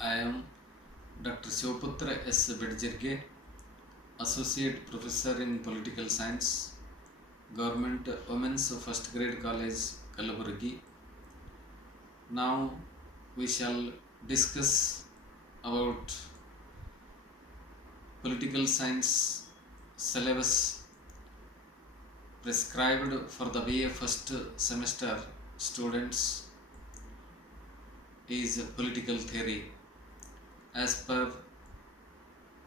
I am Dr. Shivaputra S. Bedjirge, Associate Professor in Political Science, Government Women's First Grade College, Kalaburgi. Now we shall discuss about political science syllabus prescribed for the BA first semester students is political theory. As per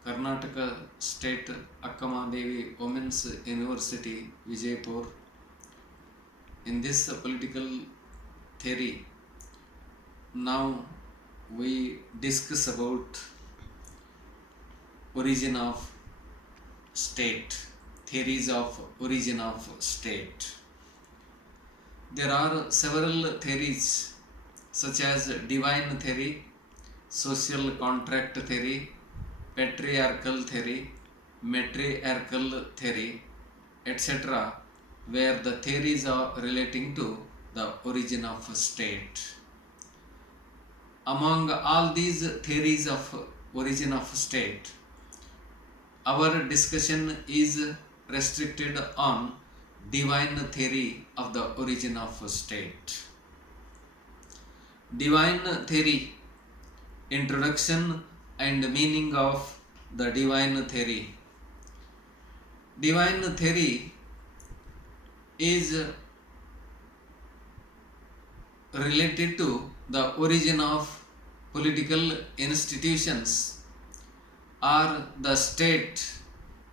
Karnataka State Akkamadevi Women's University, Vijaypur, in this political theory, now we discuss about origin of state, theories of origin of state. There are several theories such as divine theory, social contract theory, patriarchal theory, matriarchal theory, etc., where the theories are relating to the origin of a state. Among all these theories of origin of state, our discussion is restricted on divine theory of the origin of state. Divine theory, introduction and meaning of the divine theory. Divine theory is related to the origin of political institutions, or the state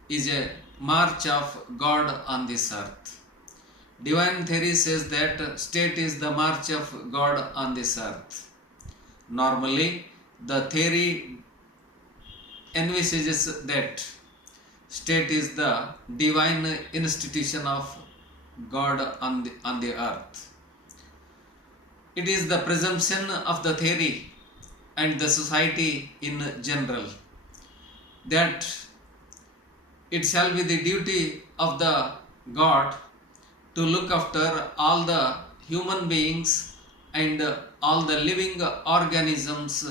is a march of God on this earth. Divine theory says that state is the march of God on this earth. Normally, the theory envisages that state is the divine institution of God on the earth. It is the presumption of the theory and the society in general that it shall be the duty of the God to look after all the human beings and all the living organisms,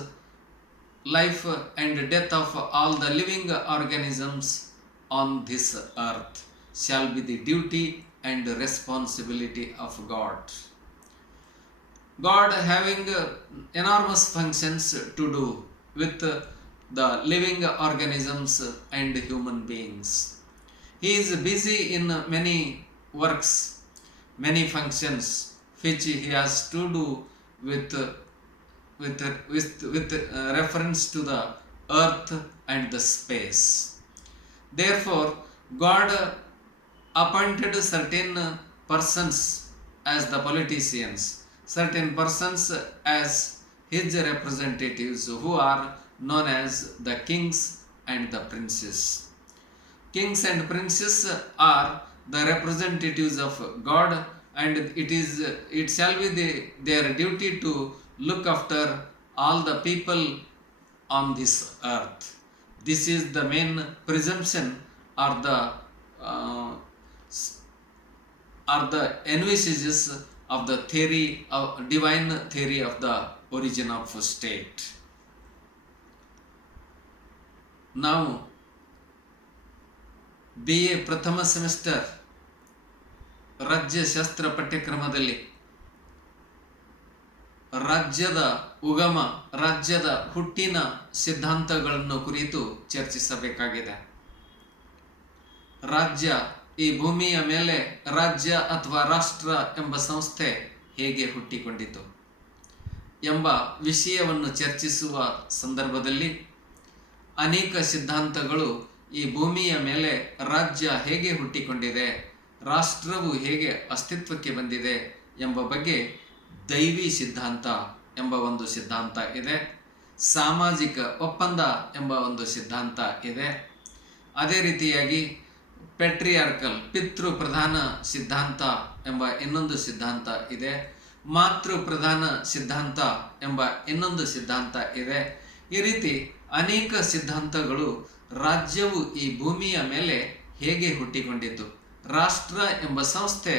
life and death of all the living organisms on this earth shall be the duty and responsibility of God. God having enormous functions to do with the living organisms and human beings. He is busy in many works, many functions which he has to do with reference to the earth and the space. Therefore, God appointed certain persons as the politicians, certain persons as his representatives, who are known as the kings and the princes. Kings and princes are the representatives of God, and it shall be their duty to look after all the people on this earth. This is the main presumption or the envisages of the theory of divine theory of the origin of state. Now, BA ಪ್ರಥಮ semester ರಾಜ್ಯಶಾಸ್ತ್ರ ಪಠ್ಯಕ್ರಮದಲ್ಲಿ ರಾಜ್ಯದ ಉಗಮ, ರಾಜ್ಯದ ಹುಟ್ಟಿನ ಸಿದ್ಧಾಂತಗಳನ್ನು ಕುರಿತು ಚರ್ಚಿಸಬೇಕಾಗಿದೆ. ರಾಜ್ಯ, ಈ ಭೂಮಿಯ ಮೇಲೆ ರಾಜ್ಯ ಅಥವಾ ರಾಷ್ಟ್ರ ಎಂಬ ಸಂಸ್ಥೆ ಹೇಗೆ ಹುಟ್ಟಿಕೊಂಡಿತು ಎಂಬ ವಿಷಯವನ್ನು ಚರ್ಚಿಸುವ ಸಂದರ್ಭದಲ್ಲಿ ಅನೇಕ ಸಿದ್ಧಾಂತಗಳು ಈ ಭೂಮಿಯ ಮೇಲೆ ರಾಜ್ಯ ಹೇಗೆ ಹುಟ್ಟಿಕೊಂಡಿದೆ, ರಾಷ್ಟ್ರವು ಹೇಗೆ ಅಸ್ತಿತ್ವಕ್ಕೆ ಬಂದಿದೆ ಎಂಬ ಬಗ್ಗೆ ದೈವಿ ಸಿದ್ಧಾಂತ ಎಂಬ ಒಂದು ಸಿದ್ಧಾಂತ ಇದೆ, ಸಾಮಾಜಿಕ ಒಪ್ಪಂದ ಎಂಬ ಒಂದು ಸಿದ್ಧಾಂತ ಇದೆ. ಅದೇ ರೀತಿಯಾಗಿ ಪೆಟ್ರಿಯಾರ್ಕಲ್, ಪಿತೃ ಪ್ರಧಾನ ಸಿದ್ಧಾಂತ ಎಂಬ ಇನ್ನೊಂದು ಸಿದ್ಧಾಂತ ಇದೆ, ಮಾತೃ ಪ್ರಧಾನ ಸಿದ್ಧಾಂತ ಎಂಬ ಇನ್ನೊಂದು ಸಿದ್ಧಾಂತ ಇದೆ. ಈ ರೀತಿ ಅನೇಕ ಸಿದ್ಧಾಂತಗಳು ರಾಜ್ಯವು ಈ ಭೂಮಿಯ ಮೇಲೆ ಹೇಗೆ ಹುಟ್ಟಿಕೊಂಡಿತು, ರಾಷ್ಟ್ರ ಎಂಬ ಸಂಸ್ಥೆ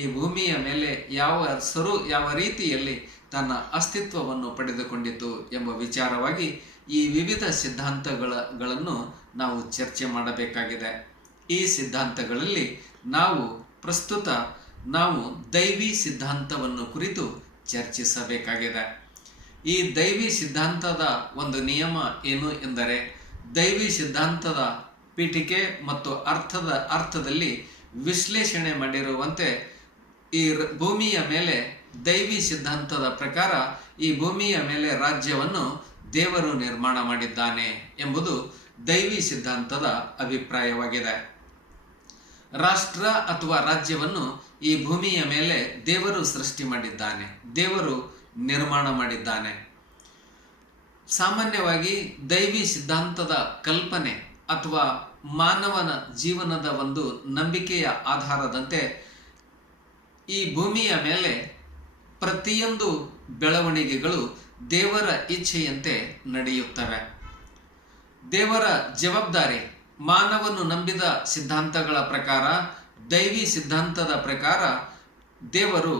ಈ ಭೂಮಿಯ ಮೇಲೆ ಯಾವ ರೀತಿಯಲ್ಲಿ ತನ್ನ ಅಸ್ತಿತ್ವವನ್ನು ಪಡೆದುಕೊಂಡಿತು ಎಂಬ ವಿಚಾರವಾಗಿ ಈ ವಿವಿಧ ಸಿದ್ಧಾಂತಗಳನ್ನು ನಾವು ಚರ್ಚೆ ಮಾಡಬೇಕಾಗಿದೆ. ಈ ಸಿದ್ಧಾಂತಗಳಲ್ಲಿ ಪ್ರಸ್ತುತ ನಾವು ದೈವಿ ಸಿದ್ಧಾಂತವನ್ನು ಕುರಿತು ಚರ್ಚಿಸಬೇಕಾಗಿದೆ. ಈ ದೈವಿ ಸಿದ್ಧಾಂತದ ಒಂದು ನಿಯಮ ಏನು ಎಂದರೆ, ದೈವಿ ಸಿದ್ಧಾಂತದ ಪೀಠಿಕೆ ಮತ್ತು ಅರ್ಥದಲ್ಲಿ ವಿಶ್ಲೇಷಣೆ ಮಾಡಿರುವಂತೆ ಈ ಭೂಮಿಯ ಮೇಲೆ ದೈವಿ ಸಿದ್ಧಾಂತದ ಪ್ರಕಾರ ಈ ಭೂಮಿಯ ಮೇಲೆ ರಾಜ್ಯವನ್ನು ದೇವರು ನಿರ್ಮಾಣ ಮಾಡಿದ್ದಾನೆ ಎಂಬುದು ದೈವಿ ಸಿದ್ಧಾಂತದ ಅಭಿಪ್ರಾಯವಾಗಿದೆ. ರಾಷ್ಟ್ರ ಅಥವಾ ರಾಜ್ಯವನ್ನು ಈ ಭೂಮಿಯ ಮೇಲೆ ದೇವರು ಸೃಷ್ಟಿ ಮಾಡಿದ್ದಾನೆ, ದೇವರು ನಿರ್ಮಾಣ ಮಾಡಿದ್ದಾನೆ. ಸಾಮಾನ್ಯವಾಗಿ ದೈವಿ ಸಿದ್ಧಾಂತದ ಕಲ್ಪನೆ ಅಥವಾ ಮಾನವನ ಜೀವನದ ಒಂದು ನಂಬಿಕೆಯ ಆಧಾರದಂತೆ ಈ ಭೂಮಿಯ ಮೇಲೆ ಪ್ರತಿಯೊಂದು ಬೆಳವಣಿಗೆಗಳು ದೇವರ ಇಚ್ಛೆಯಂತೆ ನಡೆಯುತ್ತವೆ. ದೇವರ ಜವಾಬ್ದಾರಿ ಮಾನವನು ನಂಬಿದ ಸಿದ್ಧಾಂತಗಳ ಪ್ರಕಾರ, ದೈವಿ ಸಿದ್ಧಾಂತದ ಪ್ರಕಾರ ದೇವರು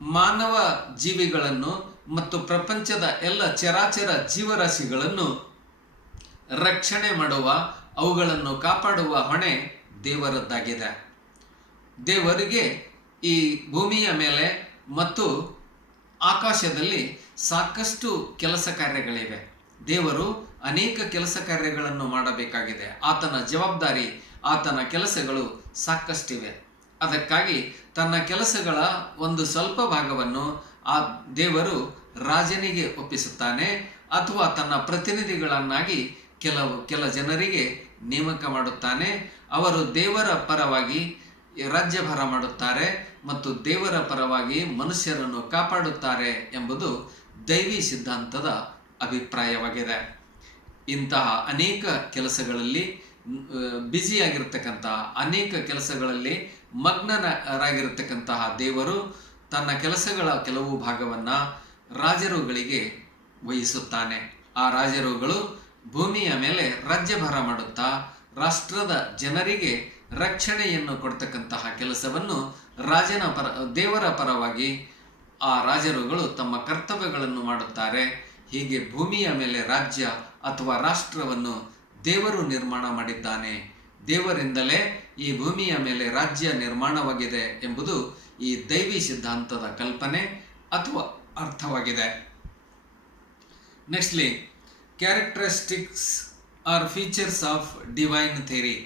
ಮಾನವ ಜೀವಿಗಳನ್ನು ಮತ್ತು ಪ್ರಪಂಚದ ಎಲ್ಲ ಚರಾಚರ ಜೀವರಾಶಿಗಳನ್ನು ರಕ್ಷಣೆ ಮಾಡುವ, ಅವುಗಳನ್ನು ಕಾಪಾಡುವ ಹೊಣೆ ದೇವರದ್ದಾಗಿದೆ. ದೇವರಿಗೆ ಈ ಭೂಮಿಯ ಮೇಲೆ ಮತ್ತು ಆಕಾಶದಲ್ಲಿ ಸಾಕಷ್ಟು ಕೆಲಸ ಕಾರ್ಯಗಳಿವೆ. ದೇವರು ಅನೇಕ ಕೆಲಸ ಕಾರ್ಯಗಳನ್ನು ಮಾಡಬೇಕಾಗಿದೆ. ಆತನ ಜವಾಬ್ದಾರಿ, ಆತನ ಕೆಲಸಗಳು ಸಾಕಷ್ಟಿವೆ. ಅದಕ್ಕಾಗಿ ತನ್ನ ಕೆಲಸಗಳ ಒಂದು ಸ್ವಲ್ಪ ಭಾಗವನ್ನು ಆ ದೇವರು ರಾಜನಿಗೆ ಒಪ್ಪಿಸುತ್ತಾನೆ ಅಥವಾ ತನ್ನ ಪ್ರತಿನಿಧಿಗಳನ್ನಾಗಿ ಕೆಲ ಜನರಿಗೆ ನೇಮಕ ಮಾಡುತ್ತಾನೆ. ಅವರು ದೇವರ ಪರವಾಗಿ ರಾಜ್ಯಭಾರ ಮಾಡುತ್ತಾರೆ ಮತ್ತು ದೇವರ ಪರವಾಗಿ ಮನುಷ್ಯರನ್ನು ಕಾಪಾಡುತ್ತಾರೆ ಎಂಬುದು ದೈವಿ ಸಿದ್ಧಾಂತದ ಅಭಿಪ್ರಾಯವಾಗಿದೆ. ಇಂತಹ ಅನೇಕ ಕೆಲಸಗಳಲ್ಲಿ ಬ್ಯುಸಿಯಾಗಿರ್ತಕ್ಕಂತಹ, ಅನೇಕ ಕೆಲಸಗಳಲ್ಲಿ ಮಗ್ನರಾಗಿರ್ತಕ್ಕಂತಹ ದೇವರು ತನ್ನ ಕೆಲಸಗಳ ಕೆಲವು ಭಾಗವನ್ನು ರಾಜರುಗಳಿಗೆ ವಹಿಸುತ್ತಾನೆ. ಆ ರಾಜರುಗಳು ಭೂಮಿಯ ಮೇಲೆ ರಾಜ್ಯಭಾರ ಮಾಡುತ್ತಾ ರಾಷ್ಟ್ರದ ಜನರಿಗೆ ರಕ್ಷಣೆಯನ್ನು ಕೊಡ್ತಕ್ಕಂತಹ ಕೆಲಸವನ್ನು ದೇವರ ಪರವಾಗಿ ಆ ರಾಜರುಗಳು ತಮ್ಮ ಕರ್ತವ್ಯಗಳನ್ನು ಮಾಡುತ್ತಾರೆ. ಹೀಗೆ ಭೂಮಿಯ ಮೇಲೆ ರಾಜ್ಯ ಅಥವಾ ರಾಷ್ಟ್ರವನ್ನು ದೇವರು ನಿರ್ಮಾಣ ಮಾಡಿದ್ದಾನೆ. ದೇವರಿಂದಲೇ ಈ ಭೂಮಿಯ ಮೇಲೆ ರಾಜ್ಯ ನಿರ್ಮಾಣವಾಗಿದೆ ಎಂಬುದು ಈ ದೈವಿ ಸಿದ್ಧಾಂತದ ಕಲ್ಪನೆ ಅಥವಾ ಅರ್ಥವಾಗಿದೆ. Nextly, characteristics or features of divine theory.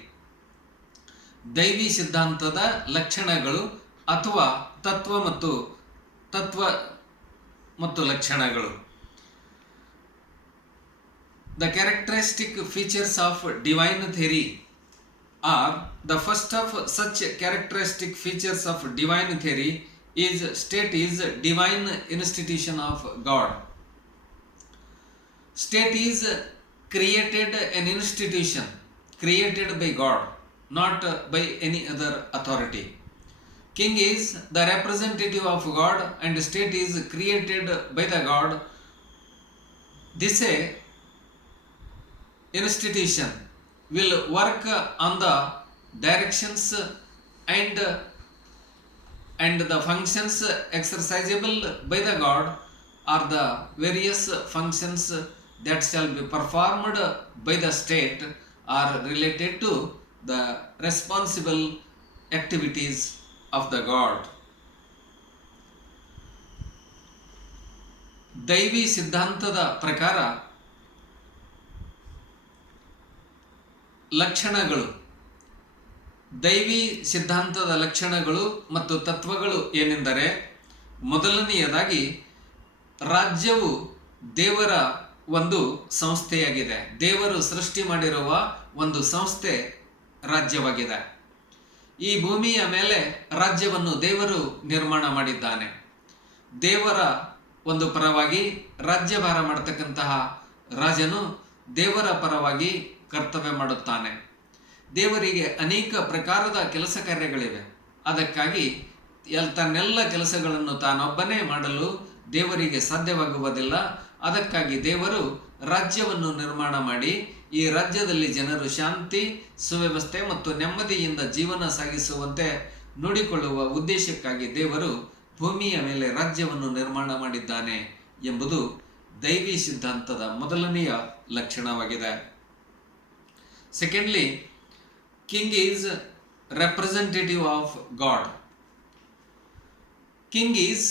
ದೈವಿ ಸಿದ್ಧಾಂತದ ಲಕ್ಷಣಗಳು ಅಥವಾ ತತ್ವ ಮತ್ತು ಲಕ್ಷಣಗಳು. The characteristic features of divine theory are, the first of such characteristic features of divine theory is divine institution of God. State is created an institution created by God, not by any other authority. King is the representative of God and state is created by the God. This institution will work on the directions and the functions exercisable by the God, or the various functions that shall be performed by the state are related to the responsible activities of the God. ದೈವಿ ಸಿದ್ಧಾಂತದ ಪ್ರಕಾರ ಲಕ್ಷಣಗಳು, ದೈವಿ ಸಿದ್ಧಾಂತದ ಲಕ್ಷಣಗಳು ಮತ್ತು ತತ್ವಗಳು ಏನೆಂದರೆ, ಮೊದಲನೆಯದಾಗಿ ರಾಜ್ಯವು ದೇವರ ಒಂದು ಸಂಸ್ಥೆಯಾಗಿದೆ. ದೇವರು ಸೃಷ್ಟಿ ಮಾಡಿರುವ ಒಂದು ಸಂಸ್ಥೆ ರಾಜ್ಯವಾಗಿದೆ. ಈ ಭೂಮಿಯ ಮೇಲೆ ರಾಜ್ಯವನ್ನು ದೇವರು ನಿರ್ಮಾಣ ಮಾಡಿದ್ದಾನೆ. ದೇವರ ಒಂದು ಪರವಾಗಿ ರಾಜ್ಯಭಾರ ಮಾಡತಕ್ಕಂತಹ ರಾಜನು ದೇವರ ಪರವಾಗಿ ಕರ್ತವ್ಯ ಮಾಡುತ್ತಾನೆ. ದೇವರಿಗೆ ಅನೇಕ ಪ್ರಕಾರದ ಕೆಲಸ ಕಾರ್ಯಗಳಿವೆ. ಅದಕ್ಕಾಗಿ ತನ್ನೆಲ್ಲ ಕೆಲಸಗಳನ್ನು ತಾನೊಬ್ಬನೇ ಮಾಡಲು ದೇವರಿಗೆ ಸಾಧ್ಯವಾಗುವುದಿಲ್ಲ. ಅದಕ್ಕಾಗಿ ದೇವರು ರಾಜ್ಯವನ್ನು ನಿರ್ಮಾಣ ಮಾಡಿ ಈ ರಾಜ್ಯದಲ್ಲಿ ಜನರು ಶಾಂತಿ, ಸುವ್ಯವಸ್ಥೆ ಮತ್ತು ನೆಮ್ಮದಿಯಿಂದ ಜೀವನ ಸಾಗಿಸುವಂತೆ ನೋಡಿಕೊಳ್ಳುವ ಉದ್ದೇಶಕ್ಕಾಗಿ ದೇವರು ಭೂಮಿಯ ಮೇಲೆ ರಾಜ್ಯವನ್ನು ನಿರ್ಮಾಣ ಮಾಡಿದ್ದಾನೆ ಎಂಬುದು ದೈವಿ ಸಿದ್ಧಾಂತದ ಮೊದಲನೆಯ ಲಕ್ಷಣವಾಗಿದೆ. Secondly, king is representative of god. King is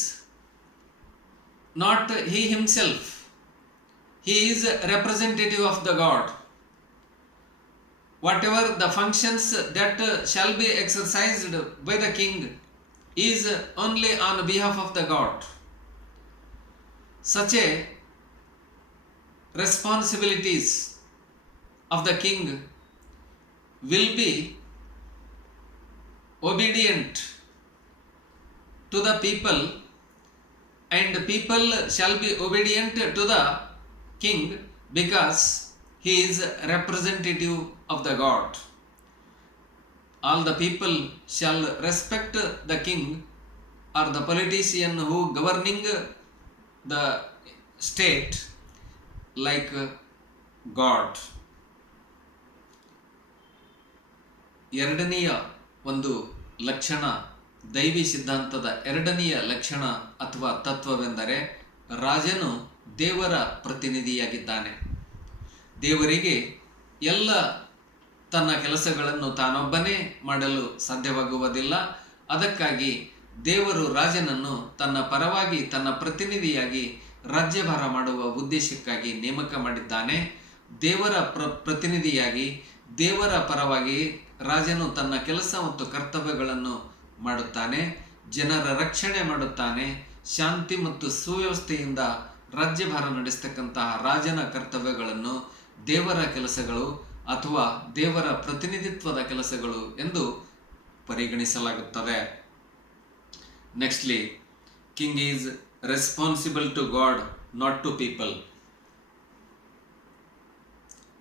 not he himself, he is representative of the God. Whatever the functions that shall be exercised by the king is only on behalf of the God. Such a responsibilities of the king will be obedient to the people, and people shall be obedient to the king because he is representative of the God. All the people shall respect the king or the politician who governing the state like God. ಎರಡನೆಯ ಒಂದು ಲಕ್ಷಣ, ದೈವಿ ಸಿದ್ಧಾಂತದ ಎರಡನೆಯ ಲಕ್ಷಣ ಅಥವಾ ತತ್ವವೆಂದರೆ ರಾಜನು ದೇವರ ಪ್ರತಿನಿಧಿಯಾಗಿದ್ದಾನೆ. ದೇವರಿಗೆ ಎಲ್ಲ ತನ್ನ ಕೆಲಸಗಳನ್ನು ತಾನೊಬ್ಬನೇ ಮಾಡಲು ಸಾಧ್ಯವಾಗುವುದಿಲ್ಲ. ಅದಕ್ಕಾಗಿ ದೇವರು ರಾಜನನ್ನು ತನ್ನ ಪರವಾಗಿ, ತನ್ನ ಪ್ರತಿನಿಧಿಯಾಗಿ ರಾಜ್ಯಭಾರ ಮಾಡುವ ಉದ್ದೇಶಕ್ಕಾಗಿ ನೇಮಕ ಮಾಡಿದ್ದಾನೆ. ದೇವರ ಪ್ರತಿನಿಧಿಯಾಗಿ, ದೇವರ ಪರವಾಗಿ ರಾಜನು ತನ್ನ ಕೆಲಸ ಮತ್ತು ಕರ್ತವ್ಯಗಳನ್ನು ಮಾಡುತ್ತಾನೆ. ಜನರ ರಕ್ಷಣೆ ಮಾಡುತ್ತಾನೆ. ಶಾಂತಿ ಮತ್ತು ಸುವ್ಯವಸ್ಥೆಯಿಂದ ರಾಜ್ಯಭಾರ ನಡೆಸ್ತಕ್ಕಂತಹ ರಾಜನ ಕರ್ತವ್ಯಗಳನ್ನು ದೇವರ ಕೆಲಸಗಳು ಅಥವಾ ದೇವರ ಪ್ರತಿನಿಧಿತ್ವದ ಕೆಲಸಗಳು ಎಂದು ಪರಿಗಣಿಸಲಾಗುತ್ತದೆ. Nextly, king is responsible to god, not to people.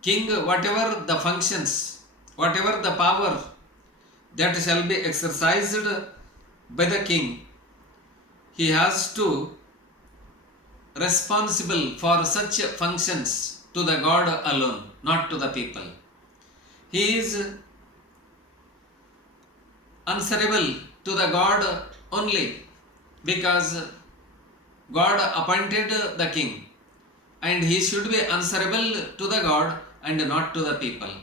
King, whatever the functions, whatever the power that shall be exercised by the king, he has to responsible for such functions to the God alone, not to the people. He is answerable to the God only because God appointed the king, and he should be answerable to the God and not to the people.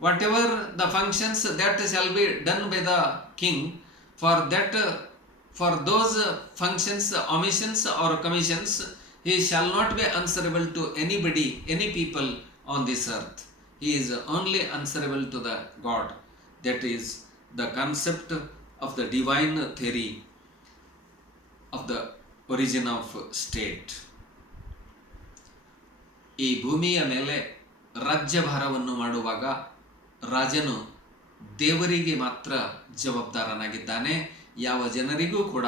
Whatever the functions that shall be done by the king, for those functions, omissions or commissions, he shall not be answerable to anybody, any people on this earth. He is only answerable to the God. That is the concept of the divine theory of the origin of state. ಈ ಭೂಮಿಯ ಮೇಲೆ ರಾಜ್ಯಭಾರವನ್ನು ಮಾಡುವಾಗ ರಾಜನು ದೇವರಿಗೆ ಮಾತ್ರ ಜವಾಬ್ದಾರನಾಗಿದ್ದಾನೆ. ಯಾವ ಜನರಿಗೂ ಕೂಡ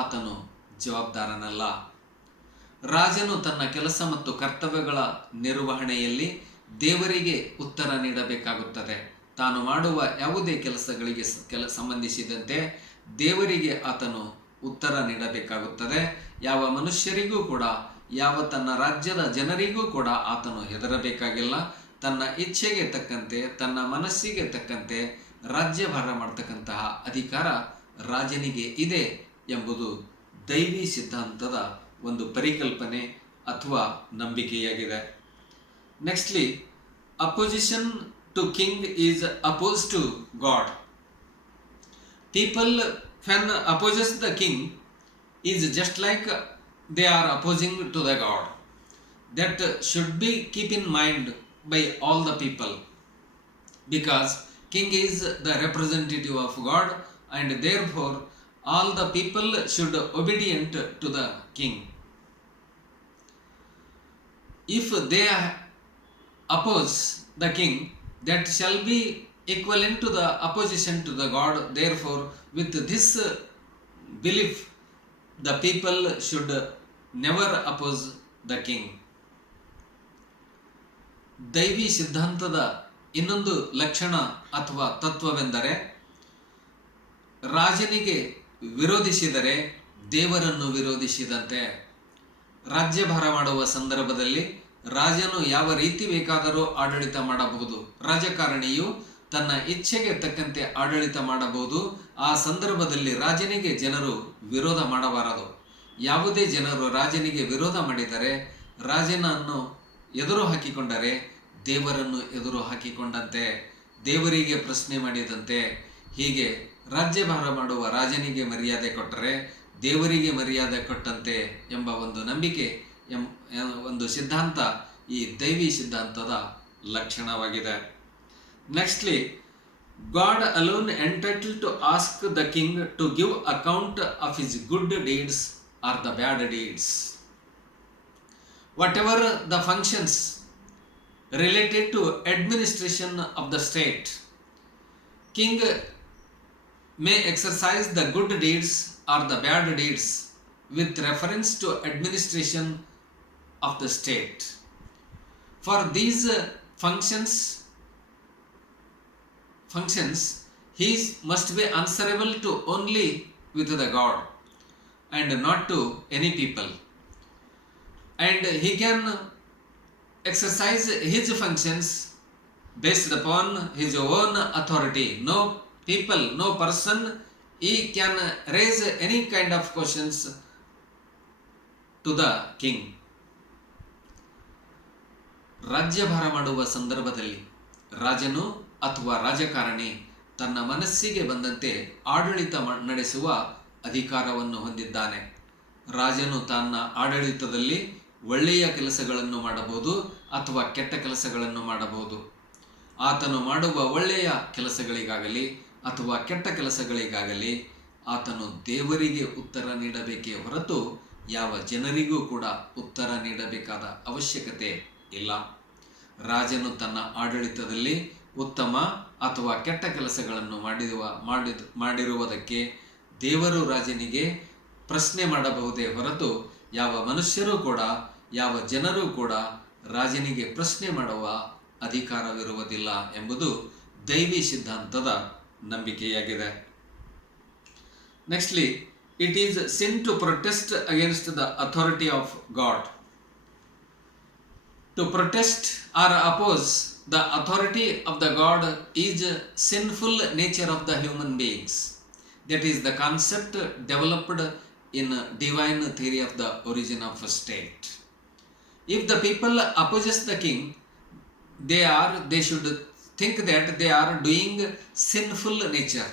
ಆತನು ಜವಾಬ್ದಾರನಲ್ಲ. ರಾಜನು ತನ್ನ ಕೆಲಸ ಮತ್ತು ಕರ್ತವ್ಯಗಳ ನಿರ್ವಹಣೆಯಲ್ಲಿ ದೇವರಿಗೆ ಉತ್ತರ ನೀಡಬೇಕಾಗುತ್ತದೆ. ತಾನು ಮಾಡುವ ಯಾವುದೇ ಕೆಲಸಗಳಿಗೆ ಸಂಬಂಧಿಸಿದಂತೆ ದೇವರಿಗೆ ಆತನು ಉತ್ತರ ನೀಡಬೇಕಾಗುತ್ತದೆ. ಯಾವ ಮನುಷ್ಯರಿಗೂ ಕೂಡ, ಯಾವ ತನ್ನ ರಾಜ್ಯದ ಜನರಿಗೂ ಕೂಡ ಆತನು ಹೆದರಬೇಕಾಗಿಲ್ಲ. ತನ್ನ ಇಚ್ಛೆಗೆ ತಕ್ಕಂತೆ, ತನ್ನ ಮನಸ್ಸಿಗೆ ತಕ್ಕಂತೆ ರಾಜ್ಯಭಾರ ಮಾಡ್ತಕ್ಕಂತಹ ಅಧಿಕಾರ ರಾಜನಿಗೆ ಇದೆ ಎಂಬುದು ದೈವಿ ಸಿದ್ಧಾಂತದ ಒಂದು ಪರಿಕಲ್ಪನೆ ಅಥವಾ ನಂಬಿಕೆಯಾಗಿದೆ. Nextly, opposition to king is oppose to god. People when opposes the king is just like they are opposing to the God. That should be keep in mind by all the people, because king is the representative of God, and therefore all the people should obedient to the king. If they oppose the king, that shall be equivalent to the opposition to the God. Therefore, with this belief, the people should never oppose the king. ದೈವಿ ಸಿದ್ಧಾಂತದ ಇನ್ನೊಂದು ಲಕ್ಷಣ ಅಥವಾ ತತ್ವವೆಂದರೆ ರಾಜನಿಗೆ ವಿರೋಧಿಸಿದರೆ ದೇವರನ್ನು ವಿರೋಧಿಸಿದಂತೆ. ರಾಜ್ಯಭಾರ ಮಾಡುವ ಸಂದರ್ಭದಲ್ಲಿ ರಾಜನು ಯಾವ ರೀತಿ ಬೇಕಾದರೂ ಆಡಳಿತ ಮಾಡಬಹುದು. ರಾಜಕಾರಣಿಯು ತನ್ನ ಇಚ್ಛೆಗೆ ತಕ್ಕಂತೆ ಆಡಳಿತ ಮಾಡಬಹುದು. ಆ ಸಂದರ್ಭದಲ್ಲಿ ರಾಜನಿಗೆ ಜನರು ವಿರೋಧ ಮಾಡಬಾರದು. ಯಾವುದೇ ಜನರು ರಾಜನಿಗೆ ವಿರೋಧ ಮಾಡಿದರೆ, ರಾಜನನ್ನು ಎದುರು ಹಾಕಿಕೊಂಡರೆ ದೇವರನ್ನು ಎದುರು ಹಾಕಿಕೊಂಡಂತೆ, ದೇವರಿಗೆ ಪ್ರಶ್ನೆ ಮಾಡಿದಂತೆ. ಹೀಗೆ ರಾಜ್ಯಭಾರ ಮಾಡುವ ರಾಜನಿಗೆ ಮರ್ಯಾದೆ ಕೊಟ್ಟರೆ ದೇವರಿಗೆ ಮರ್ಯಾದೆ ಕೊಟ್ಟಂತೆ ಎಂಬ ಒಂದು ನಂಬಿಕೆ, ಒಂದು ಸಿದ್ಧಾಂತ ಈ ದೈವಿ ಸಿದ್ಧಾಂತದ ಲಕ್ಷಣವಾಗಿದೆ. Nextly, god alone entitled to ask the king to give account of his good deeds or the bad deeds. Whatever the functions related to administration of the state, king may exercise the good deeds or the bad deeds with reference to administration of the state. For these functions he must be answerable to only with the God and not to any people. And he can exercise his functions based upon his own authority. No people, no person, he can raise any kind of questions to the king. ರಾಜ್ಯಭಾರ ಮಾಡುವ ಸಂದರ್ಭದಲ್ಲಿ ರಾಜನು ಅಥವಾ ರಾಜಕಾರಣಿ ತನ್ನ ಮನಸ್ಸಿಗೆ ಬಂದಂತೆ ಆಡಳಿತ ನಡೆಸುವ ಅಧಿಕಾರವನ್ನು ಹೊಂದಿದ್ದಾನೆ. ರಾಜನು ತನ್ನ ಆಡಳಿತದಲ್ಲಿ ಒಳ್ಳೆಯ ಕೆಲಸಗಳನ್ನು ಮಾಡಬಹುದು ಅಥವಾ ಕೆಟ್ಟ ಕೆಲಸಗಳನ್ನು ಮಾಡಬಹುದು. ಆತನು ಮಾಡುವ ಒಳ್ಳೆಯ ಕೆಲಸಗಳಿಗಾಗಲಿ ಅಥವಾ ಕೆಟ್ಟ ಕೆಲಸಗಳಿಗಾಗಲಿ ಆತನು ದೇವರಿಗೆ ಉತ್ತರ ನೀಡಬೇಕೇ ಹೊರತು ಯಾವ ಜನರಿಗೂ ಕೂಡ ಉತ್ತರ ನೀಡಬೇಕಾದ ಅವಶ್ಯಕತೆ ಇಲ್ಲ. ರಾಜನು ತನ್ನ ಆಡಳಿತದಲ್ಲಿ ಉತ್ತಮ ಅಥವಾ ಕೆಟ್ಟ ಕೆಲಸಗಳನ್ನು ಮಾಡಿರುವುದಕ್ಕೆ ದೇವರು ರಾಜನಿಗೆ ಪ್ರಶ್ನೆ ಮಾಡಬಹುದೇ ಹೊರತು ಯಾವ ಮನುಷ್ಯರೂ ಕೂಡ, ಯಾವ ಜನರೂ ಕೂಡ ರಾಜನಿಗೆ ಪ್ರಶ್ನೆ ಮಾಡುವ ಅಧಿಕಾರವಿರುವುದಿಲ್ಲ ಎಂಬುದು ದೈವಿ ಸಿದ್ಧಾಂತದ ನಂಬಿಕೆಯಾಗಿದೆ. Nextly, it is sin to protest against the authority of god. To protest or oppose the authority of the God is sinful nature of the human beings. That is the concept developed in divine theory of the origin of a state. If the people opposes the king, they should think that they are doing sinful nature.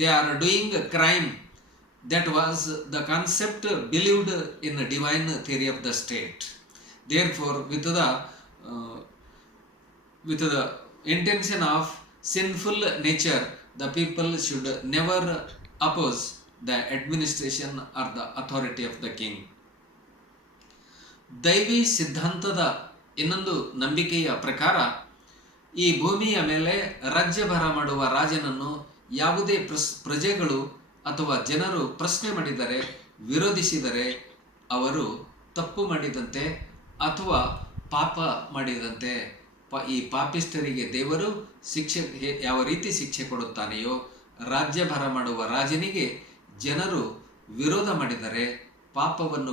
They are doing crime. That was the concept believed in divine theory of the state. Therefore, with the intention of sinful nature, the people should never oppose the administration or the authority of the king. ದೈವಿ ಸಿದ್ಧಾಂತದ ಇನ್ನೊಂದು ನಂಬಿಕೆಯ ಪ್ರಕಾರ ಈ ಭೂಮಿಯ ಮೇಲೆ ರಾಜ್ಯಭಾರ ಮಾಡುವ ರಾಜನನ್ನು ಯಾವುದೇ ಪ್ರಜೆಗಳು ಅಥವಾ ಜನರು ಪ್ರಶ್ನೆ ಮಾಡಿದರೆ, ವಿರೋಧಿಸಿದರೆ ಅವರು ತಪ್ಪು ಮಾಡಿದಂತೆ ಅಥವಾ ಪಾಪ ಮಾಡಿದಂತೆ. ಈ ಪಾಪಿಷ್ಠರಿಗೆ ದೇವರು ಯಾವ ರೀತಿ ಶಿಕ್ಷೆ ಕೊಡುತ್ತಾನೆಯೋ, ರಾಜ್ಯಭಾರ ಮಾಡುವ ರಾಜನಿಗೆ ಜನರು ವಿರೋಧ ಮಾಡಿದರೆ ಪಾಪವನ್ನು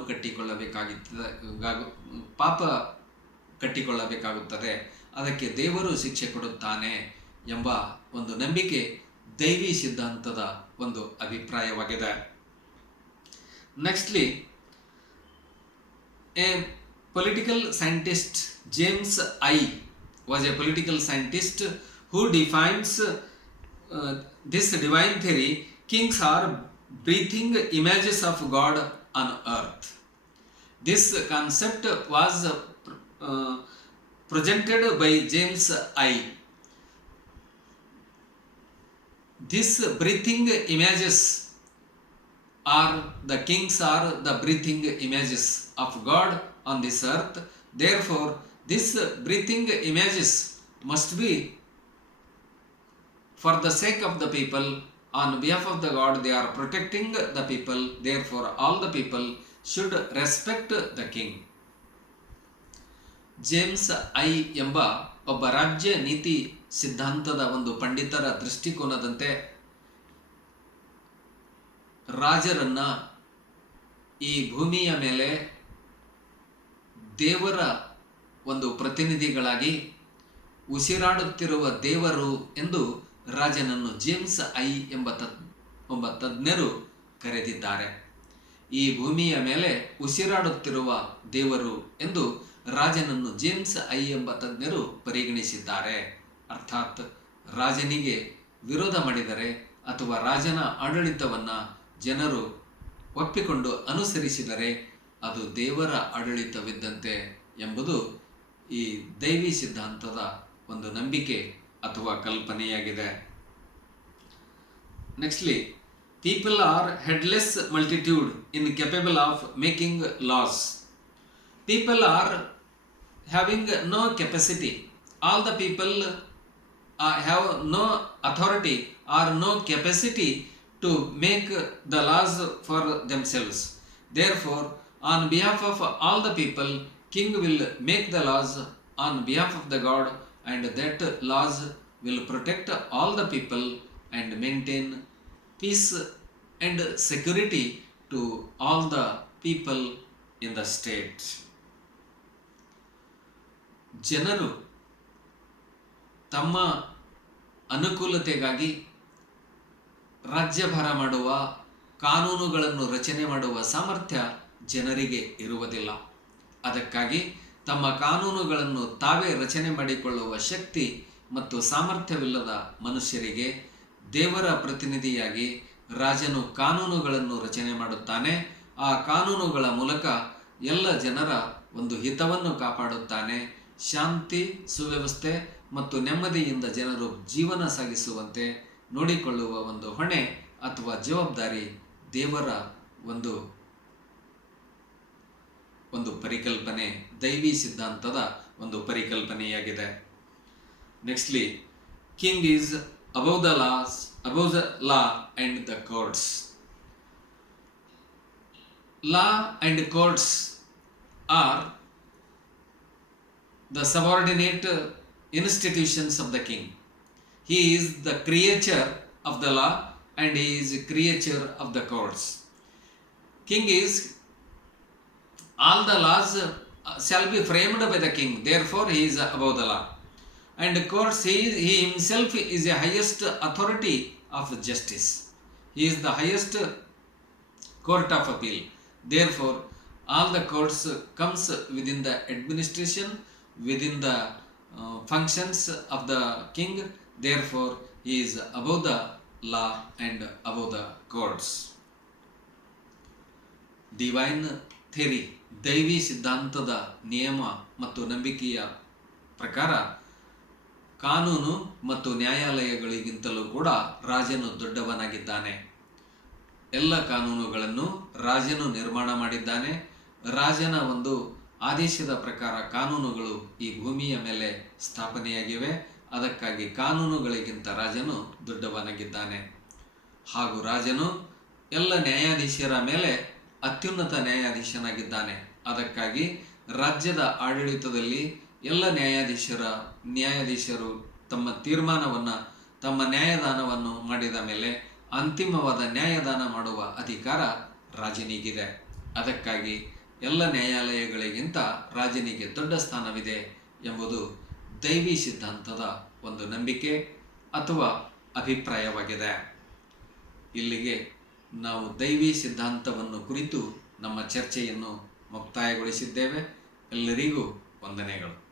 ಕಟ್ಟಿಕೊಳ್ಳಬೇಕಾಗುತ್ತದೆ, ಅದಕ್ಕೆ ದೇವರು ಶಿಕ್ಷೆ ಕೊಡುತ್ತಾನೆ ಎಂಬ ಒಂದು ನಂಬಿಕೆ ದೈವಿ ಸಿದ್ಧಾಂತದ ಒಂದು ಅಭಿಪ್ರಾಯವಾಗಿದೆ. ನೆಕ್ಸ್ಟ್ಲಿ, A political scientist James I was a political scientist who defines this divine theory. Kings are breathing images of God on earth. This concept was presented by James I. These breathing images are the kings are the breathing images of God on this earth. Therefore, these breathing images must be for the sake of the people. On behalf of the God, they are protecting the people. Therefore, all the people should respect the king. James I ಎಂಬ ಒಬ್ಬ ರಾಜ್ಯ ನೀತಿ ಸಿದ್ಧಾಂತದ ಒಂದು ಪಂಡಿತರ ದೃಷ್ಟಿಕೋನದಂತೆ ರಾಜರನ್ನ ಈ ಭೂಮಿಯ ಮೇಲೆ ದೇವರ ಒಂದು ಪ್ರತಿನಿಧಿಗಳಾಗಿ ಉಸಿರಾಡುತ್ತಿರುವ ದೇವರು ಎಂದು ರಾಜನನ್ನು ಜೇಮ್ಸ್ ಐ ಎಂಬ ತಜ್ಞರು ಕರೆದಿದ್ದಾರೆ. ಈ ಭೂಮಿಯ ಮೇಲೆ ಉಸಿರಾಡುತ್ತಿರುವ ದೇವರು ಎಂದು ರಾಜನನ್ನು ಜೇಮ್ಸ್ ಐ ಎಂಬ ತಜ್ಞರು ಪರಿಗಣಿಸಿದ್ದಾರೆ. ಅರ್ಥಾತ್ ರಾಜನಿಗೆ ವಿರೋಧ ಮಾಡಿದರೆ ಅಥವಾ ರಾಜನ ಆಡಳಿತವನ್ನು ಜನರು ಒಪ್ಪಿಕೊಂಡು ಅನುಸರಿಸಿದರೆ ಅದು ದೇವರ ಆಡಳಿತವಿದ್ದಂತೆ ಎಂಬುದು ಈ ದೈವಿ ಸಿದ್ಧಾಂತದ ಒಂದು ನಂಬಿಕೆ ಅಥವಾ ಕಲ್ಪನೆಯಾಗಿದೆ. Nextly, people are headless multitude incapable of making laws. People are having no capacity. All the people have no authority or no capacity to make the laws for themselves. Therefore, on behalf of all the people, king will make the laws on behalf of the God, and that laws will protect all the people and maintain peace and security to all the people in the state. ಜನರು ತಮ್ಮ ಅನುಕೂಲತೆಗಾಗಿ ರಾಜ್ಯಭಾರ ಮಾಡುವ, ಕಾನೂನುಗಳನ್ನು ರಚನೆ ಮಾಡುವ ಸಾಮರ್ಥ್ಯ ಜನರಿಗೆ ಇರುವುದಿಲ್ಲ. ಅದಕ್ಕಾಗಿ ತಮ್ಮ ಕಾನೂನುಗಳನ್ನು ತಾವೇ ರಚನೆ ಮಾಡಿಕೊಳ್ಳುವ ಶಕ್ತಿ ಮತ್ತು ಸಾಮರ್ಥ್ಯವಿಲ್ಲದ ಮನುಷ್ಯರಿಗೆ ದೇವರ ಪ್ರತಿನಿಧಿಯಾಗಿ ರಾಜನು ಕಾನೂನುಗಳನ್ನು ರಚನೆ ಮಾಡುತ್ತಾನೆ. ಆ ಕಾನೂನುಗಳ ಮೂಲಕ ಎಲ್ಲ ಜನರ ಒಂದು ಹಿತವನ್ನು ಕಾಪಾಡುತ್ತಾನೆ. ಶಾಂತಿ, ಸುವ್ಯವಸ್ಥೆ ಮತ್ತು ನೆಮ್ಮದಿಯಿಂದ ಜನರು ಜೀವನ ಸಾಗಿಸುವಂತೆ ನೋಡಿಕೊಳ್ಳುವ ಒಂದು ಹೊಣೆ ಅಥವಾ ಜವಾಬ್ದಾರಿ ದೇವರ ಒಂದು ಪರಿಕಲ್ಪನೆ, ದೈವಿ ಸಿದ್ಧಾಂತದ ಒಂದು ಪರಿಕಲ್ಪನೆಯಾಗಿದೆ. Nextly, king is above the law and the courts. Law and courts are the subordinate institutions of the king. He is the creature of the law and he is the creature of the courts. King is, all the laws shall be framed by the king, therefore he is above the law. And courts, he himself is the highest authority of justice. He is the highest court of appeal. Therefore, all the courts comes within the administration, within the functions of the king. Therefore, he is above the law and above the courts. Divine theory, ದೈವಿ ಸಿದ್ಧಾಂತದ ನಿಯಮ ಮತ್ತು ನಂಬಿಕೆಯ ಪ್ರಕಾರ ಕಾನೂನು ಮತ್ತು ನ್ಯಾಯಾಲಯಗಳಿಗಿಂತಲೂ ಕೂಡ ರಾಜನು ದೊಡ್ಡವನಾಗಿದ್ದಾನೆ. ಎಲ್ಲ ಕಾನೂನುಗಳನ್ನು ರಾಜನು ನಿರ್ಮಾಣ ಮಾಡಿದ್ದಾನೆ. ರಾಜನ ಒಂದು ಆದೇಶದ ಪ್ರಕಾರ ಕಾನೂನುಗಳು ಈ ಭೂಮಿಯ ಮೇಲೆ ಸ್ಥಾಪನೆಯಾಗಿವೆ. ಅದಕ್ಕಾಗಿ ಕಾನೂನುಗಳಿಗಿಂತ ರಾಜನು ದೊಡ್ಡವನಾಗಿದ್ದಾನೆ. ಹಾಗೂ ರಾಜನು ಎಲ್ಲ ನ್ಯಾಯಾಧೀಶರ ಮೇಲೆ ಅತ್ಯುನ್ನತ ನ್ಯಾಯಾಧೀಶನಾಗಿದ್ದಾನೆ. ಅದಕ್ಕಾಗಿ ರಾಜ್ಯದ ಆಡಳಿತದಲ್ಲಿ ಎಲ್ಲ ನ್ಯಾಯಾಧೀಶರು ತಮ್ಮ ತೀರ್ಮಾನವನ್ನು, ತಮ್ಮ ನ್ಯಾಯದಾನವನ್ನು ಮಾಡಿದ ಮೇಲೆ ಅಂತಿಮವಾದ ನ್ಯಾಯದಾನ ಮಾಡುವ ಅಧಿಕಾರ ರಾಜನಿಗಿದೆ. ಅದಕ್ಕಾಗಿ ಎಲ್ಲ ನ್ಯಾಯಾಲಯಗಳಿಗಿಂತ ರಾಜನಿಗೆ ದೊಡ್ಡ ಸ್ಥಾನವಿದೆ ಎಂಬುದು ದೈವಿ ಸಿದ್ಧಾಂತದ ಒಂದು ನಂಬಿಕೆ ಅಥವಾ ಅಭಿಪ್ರಾಯವಾಗಿದೆ. ಇಲ್ಲಿಗೆ ನಾವು ದೈವಿ ಸಿದ್ಧಾಂತವನ್ನು ಕುರಿತು ನಮ್ಮ ಚರ್ಚೆಯನ್ನು ಮುಕ್ತಾಯಗೊಳಿಸಿದ್ದೇವೆ. ಎಲ್ಲರಿಗೂ ವಂದನೆಗಳು.